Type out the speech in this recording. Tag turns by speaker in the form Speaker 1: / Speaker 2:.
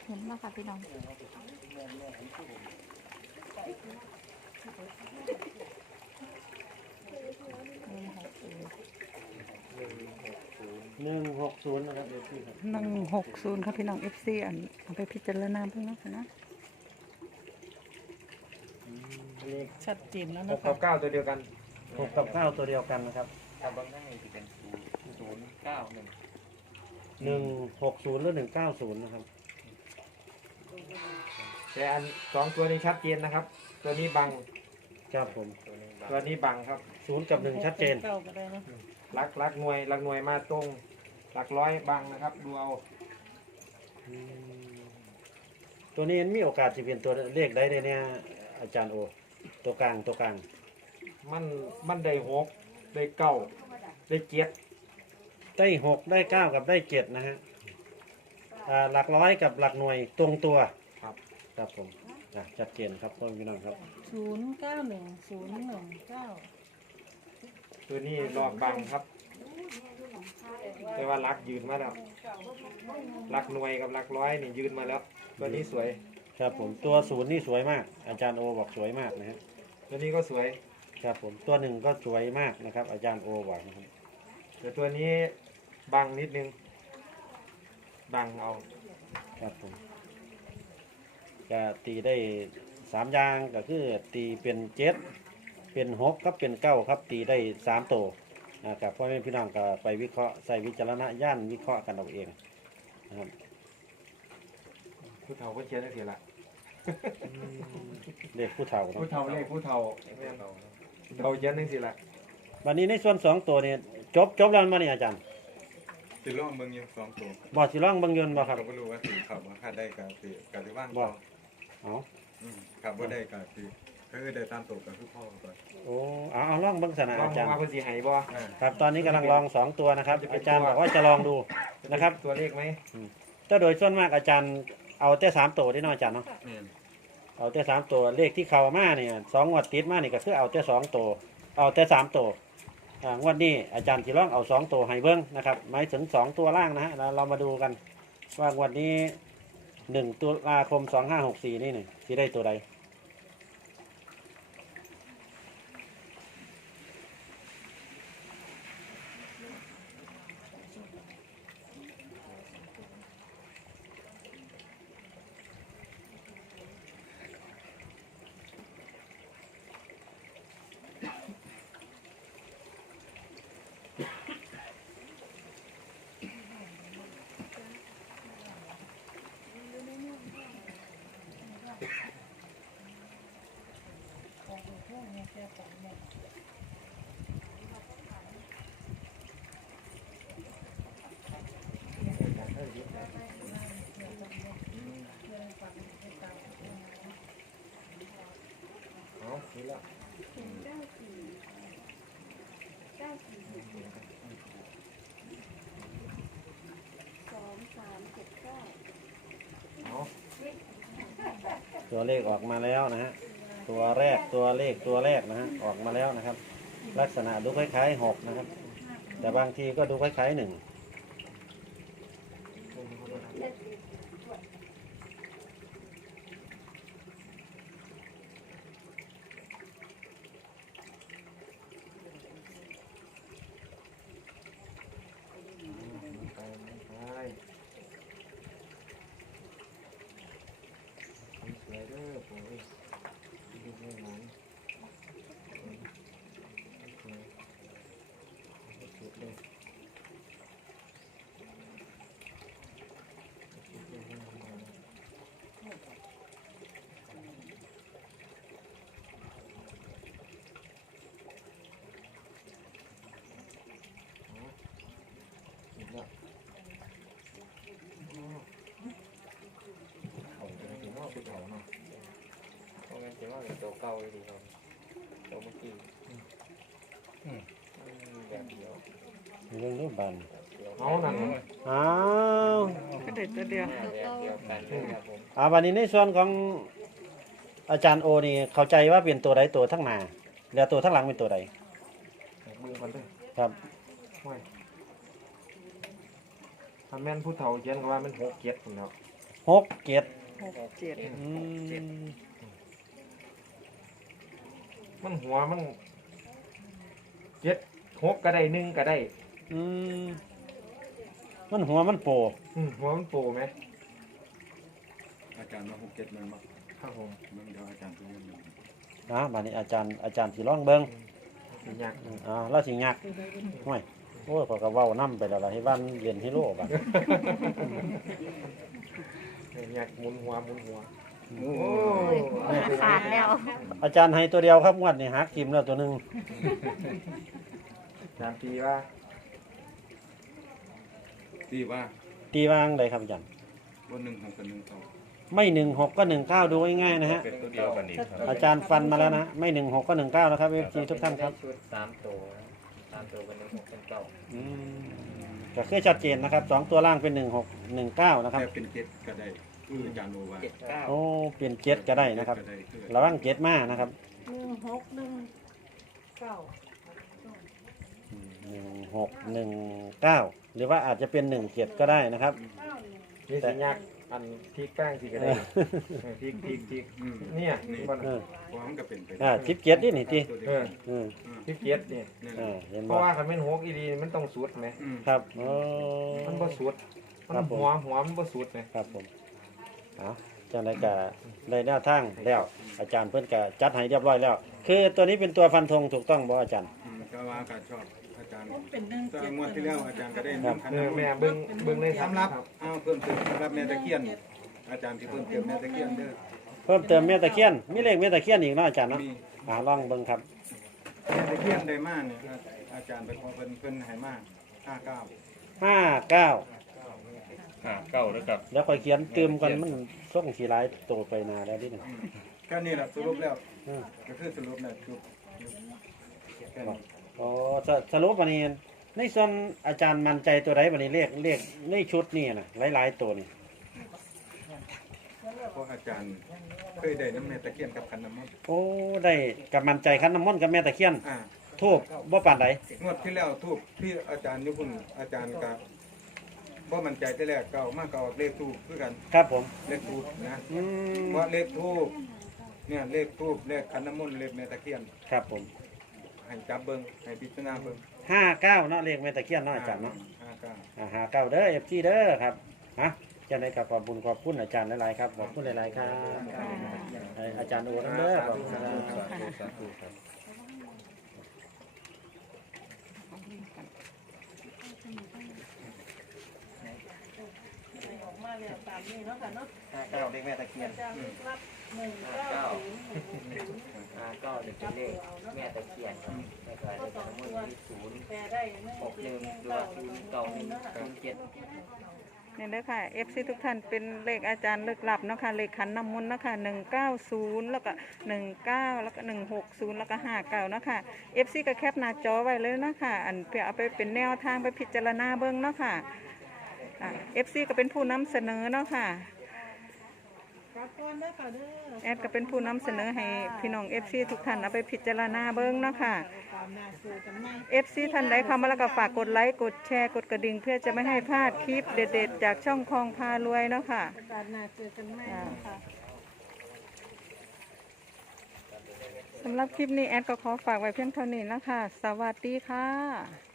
Speaker 1: เห็นแล้วค่ะพี่น้อง
Speaker 2: 160นะครับเอฟซีครับ
Speaker 1: 160ครับพี่น้อง FC อันเอาไปพิจารณาเพิ่งเนาะค่ะนะ
Speaker 2: อันนี้
Speaker 1: ชัดเจนแล้ว
Speaker 3: ห
Speaker 1: นะ
Speaker 3: กกั
Speaker 1: คะ
Speaker 3: บเก้าตัวเดียวกัน
Speaker 2: 6 กับ 9ตัวเดียวกันนะครับ
Speaker 4: ถ้าบางนั่งจะเป็น091
Speaker 2: 160หรือ190นะครับ
Speaker 3: แต่อันสองตัวนี้ชัดเจนนะครับ ตัวนี้บัง
Speaker 2: ครับผม
Speaker 3: ตัวนี้บังครับ
Speaker 2: 0 กับ 1ชัดเจน
Speaker 1: เก้าก็ได้นะ
Speaker 3: ลักหน่วยมาตรงหลักร้อยบังนะครับดูเอา
Speaker 2: ตัวนี้มีโอกาสจะเป็นตัวเลขได้เนี่ยอาจารย์โอตัวกลาง
Speaker 3: มันได้หกได้เก้าได้เจ็ด
Speaker 2: ได้6ได้9กับได้7นะฮะหลักร้อยกับหลักหน่วยตรงตัว
Speaker 3: ครับ
Speaker 2: ครับผมชัดเจนครับพี่น้องครับ
Speaker 1: 091019
Speaker 3: ตัวนี้หลอกบังครับแต่ว่าลักยืนมาแล้วลักหน่วยกับลักร้อยนี่ยืนมาแล้ว ตัวนี้สวย
Speaker 2: ครับผมตัว0นี่สวยมากอาจารย์โอบอกสวยมากนะฮะ
Speaker 3: ตัวนี้ก็สวย
Speaker 2: ครับผมตัว1ก็สวยมากนะครับอาจารย์โอบอกนะครับ
Speaker 3: แต่ตัวนี้บังนิดนึงบังเอา
Speaker 2: ครับผมก็ตีได้3อย่างก็คือตีเป็น7เป็น6กับเป็น9ครับตีได้3ตัวนะครับพ่อแม่พี่น้องก็ไปวิเคราะห์ใส่วิจารณญาณวิเคราะห์กันเอาเองนะครับ
Speaker 3: ผู้เฒ่าก็เชียร์ได้เสียละ
Speaker 2: เลขผู้เฒ่าเนาะ
Speaker 3: ผู้เฒ่าเลขผู้เฒ่าเราเชียร์ได้เสียละ
Speaker 2: วันนี้ในส่วน2ตัวเนี่ยจบแล้วมาเนี่ยอาจารย์
Speaker 4: สิลองเบิ่งอยู่2ตัว
Speaker 2: บอสิร่องเบางยนต์บ่ครับ
Speaker 4: เราบ่รู้ว่าสิขับว่าคาดได้ก็สิก็สิว่าง
Speaker 2: บ่
Speaker 4: ต่อ
Speaker 2: เอา
Speaker 4: ขับบ่ได้ก็สิคือได้ตามตัวก็คือพ่อก่อน
Speaker 2: โอ้เอาร่องเบางสนะ
Speaker 3: ลอง
Speaker 2: อาจารย์
Speaker 3: มาเพื่อสีหายบ่
Speaker 2: ครับตอนนี้กำลังลอง2ตัวนะครับ อาจารย์บอกว่าจะลองดูนะครับ
Speaker 3: ตัวเลขไหม
Speaker 2: ถ้าโดยส่วนมากอาจารย์เอาแต่3ตัวที่เนาะอาจารย์เนาะ
Speaker 4: แม่น
Speaker 2: เอาแต่3ตัวเลขที่เข้ามาเนี่ย2งวดติดมานี่ก็คือเอาแต่2ตัวเอาแต่3ตัวงวดนี้อาจารย์สิลองเอา2ตัวให้เบิ่งนะครับหมายถึง2ตัวล่างนะฮะเรามาดูกันว่างวดนี้1ตุลาคม2564นี่สิได้ตัวใด
Speaker 3: เอานี่ละเอา
Speaker 2: ตัวเลขออกมาแล้วนะฮะตัวเลขตัวแรกนะฮะออกมาแล้วนะครับ ลักษณะดูคล้ายๆ6นะครับ แต่บางทีก็ดูคล้ายๆ1
Speaker 3: ไปสวยเด้อโอ้ยดูไม่หมันสวยสุดเลยสุดละเขาจะไม่ถึงว่าผู้เฒ่าเนาะ
Speaker 4: เพราะงั้นสิว่าเป็นตัวเก่าอยู่ดีครับตัวเมื่อกี้แบบเดียว
Speaker 2: เรื่องรูปบัน
Speaker 3: เอานั่น
Speaker 2: อ้าว
Speaker 1: ก็เด็ดตัวเดียว
Speaker 4: แบบเดียวกันเลยครับผม
Speaker 2: วันนี้ในส่วนของอาจารย์โอนี่เข้าใจว่าเป็นตัวใดตัวทั้งหน้าแล้วตัวทั้งหลังเป็นตัวใด
Speaker 3: มือมันเลย
Speaker 2: ครับ
Speaker 3: ห้วยถ้าแม่นผู้เฒ่าเขียนก็ว่ามัน6 7พุ่นแล้ว
Speaker 2: หกเจ็ด
Speaker 1: 67
Speaker 2: อืม
Speaker 3: มันหัวมัน7 6ก็ได้1ก็ได้
Speaker 2: อืมมันหัวมันโป
Speaker 3: หัวมันโปไหม
Speaker 5: อาจารย์มา67มันมา
Speaker 3: ครับผม
Speaker 5: เมืองเดียวอาจารย์ตัวนี้
Speaker 2: นะบัดนี้อาจารย์สิลองเบิ่ง
Speaker 3: สิยาก
Speaker 2: เราสิยักห่วยโอ้ยพอก็เว้านำไปแล้วล่ะให้บ้านเรียนฮิโร่บัด
Speaker 3: ยากหมุนหัวโอ้
Speaker 1: ขาดแล้ว
Speaker 2: อาจารย์ให้ตัวเดียวครับงวดนี้หักทิมแล้วตัวหนึง
Speaker 3: ตามปีว่า
Speaker 5: ที่ว่า
Speaker 2: ตีวางใดครับอาจารย์
Speaker 5: วัน16กับ19
Speaker 2: ไม่16ก็19ดูง่ายๆนะฮะ
Speaker 5: เป็นตัวเดียวกันนี่ครับ
Speaker 2: อาจารย์ฟันมาแล้วนะไม่16ก็19นะครับ FG ทุกท่านครับ
Speaker 4: ชุด3ตัว3ตัวเป็น16เป็นเก้า
Speaker 2: ก็คือชัดเจนนะครับ2ตัวล่างเป็น16 19นะครับ
Speaker 5: แต่เป็นเจ็ดก็ได้คืออาจารย์โอว่า
Speaker 4: 7 9
Speaker 2: โอ้เปลี่ยน7ก็ได้นะครับ
Speaker 5: ก็ได้คือ
Speaker 2: ระวัง7มานะครับ1619หรือว่าอาจจะเป็น17ก็ได้นะครับ
Speaker 3: นี่สิยากอันพริกแป้งสิก็ได้พริกเนี่ยมัน
Speaker 2: เออ
Speaker 5: ความก็เป็นไป
Speaker 2: 17นี่นี่ติ
Speaker 5: ตัวเดียว
Speaker 2: เออ
Speaker 3: พริกเจ็ดเนี่ย
Speaker 5: นั่น
Speaker 2: เออเห็น
Speaker 3: เพ
Speaker 2: บ่
Speaker 3: ราะว่าคันเป็น6อีดีมันต้องสุดไหม
Speaker 2: ครับโอ้
Speaker 3: มันบ่สุดมันหัวมันบ่สุดไหม
Speaker 2: ครับผมเอาจังได๋ก็ได้แนวทางแล้วอาจารย์เพิ่นก็จัดให้เรียบร้อยแล้ว คือตัวนี้เป็นตัวฟันธงถูกต้องบ่อาจารย์
Speaker 5: ก็ว่าการชอบอาจารย์ตอนงวดที่แล้วอาจารย์ก็ได้1,000
Speaker 3: แม่เบิ่งใน
Speaker 5: สำหรับเอาเพิ่มเติมสำหรับแม่ตะเคียน อาจารย์ที่เพิ่มเติมแม่ตะเคียนเด้อ
Speaker 2: เพิ่มเติมแม่ตะเคียนมีเลขแม่ตะเคียนอีกเนาะอาจารย์เนาะ
Speaker 5: มี
Speaker 2: ลองเบิ่งครับ
Speaker 5: แม่ตะเคียนได้มากเนี่ยอาจารย์เป็นของเพิ่นให้มาก59
Speaker 2: 59
Speaker 5: เก้าแล้วกับ
Speaker 2: แล้วค่อยเขียนเติมกันมันส่งสีหลายโตไปหนาแล้วดิเนี่ย
Speaker 5: ก็นี่แหละสรุปแล้วก็คือสรุปแล้วคือแค่นี้
Speaker 2: อ๋อสรุปวันนี้ในส่วนอาจารย์มั่นใจตัวใดวันนี้เลขในชุดนี่น่ะหลายๆตัวนี่
Speaker 5: เพราะอาจารย์เคยได้น้ำแม่ตะเคียนกับขันน้ำมนต์
Speaker 2: โอ้ได้กับมั่นใจคันน้ำมนต์กับแม่ตะเคียน ทูบบ่ปานใด
Speaker 5: งวดที่แล้วทูบที่อาจารย์ยุคุณอาจารย์กับบ่มั่นใจแต่แรกเก่ามากเก่าเลขทูบคือกัน
Speaker 2: ครับผม
Speaker 5: เลขทูบนะ
Speaker 2: อืม
Speaker 5: เพราะเลขทูบเนี่ยเลขทูบเลขขันน้ำมนต์เลขแม่ตะเคียน
Speaker 2: ครับผม
Speaker 5: ให้จับเบิ่งให้พิจารณาเบิ่ง
Speaker 2: 59เนาะเลขแม่ตะเคียนเนาะอาจารย์เนาะ
Speaker 5: 59
Speaker 2: 59เด้อ FG เด้อครับฮะจังได๋ก็ขอบคุณอาจารย์หลายๆครับขอบคุณหลายๆครับให้อาจารย์โอนํเด้อขอบคุณครับ
Speaker 4: 59เลขแม่ตะเคียน59 59จะเป็นเลขแม่ตะเคียนครับแม่กลายเป็นสมุนที่061หรือว่า091 07
Speaker 1: นี่เด้อค่ะ FC ทุกท่านเป็นเลขอาจารย์เลิกลับเนาะค่ะเลขขันน้ำมนต์เนาะค่ะ190แล้วก็19แล้วก็160แล้วก็59เนาะค่ะ FC ก็แคปหน้าจอไว้เลยเนาะค่ะอันเพื่อเอาไปเป็นแนวทางไปพิจารณาเบิ่งเนาะค่ะFC ก็เป็นผู้นำเสนอเนาะค่ะแอดก็เป็นผู้นำเสนอให้พี่น้อง FC ทุกท่านเอาไปพิจารณาเบิ่งเนาะค่ะ FC ท่านใดเข้ามาแล้วก็ฝากกดไลค์กดแชร์กดกระดิ่งเพื่อจะไม่ให้พลาดคลิปเด็ดๆจากช่องคลองพารวยเนาะค่ะสำหรับคลิปนี้แอดก็ขอฝากไว้เพียงเท่านี้นะคะสวัสดีค่ะ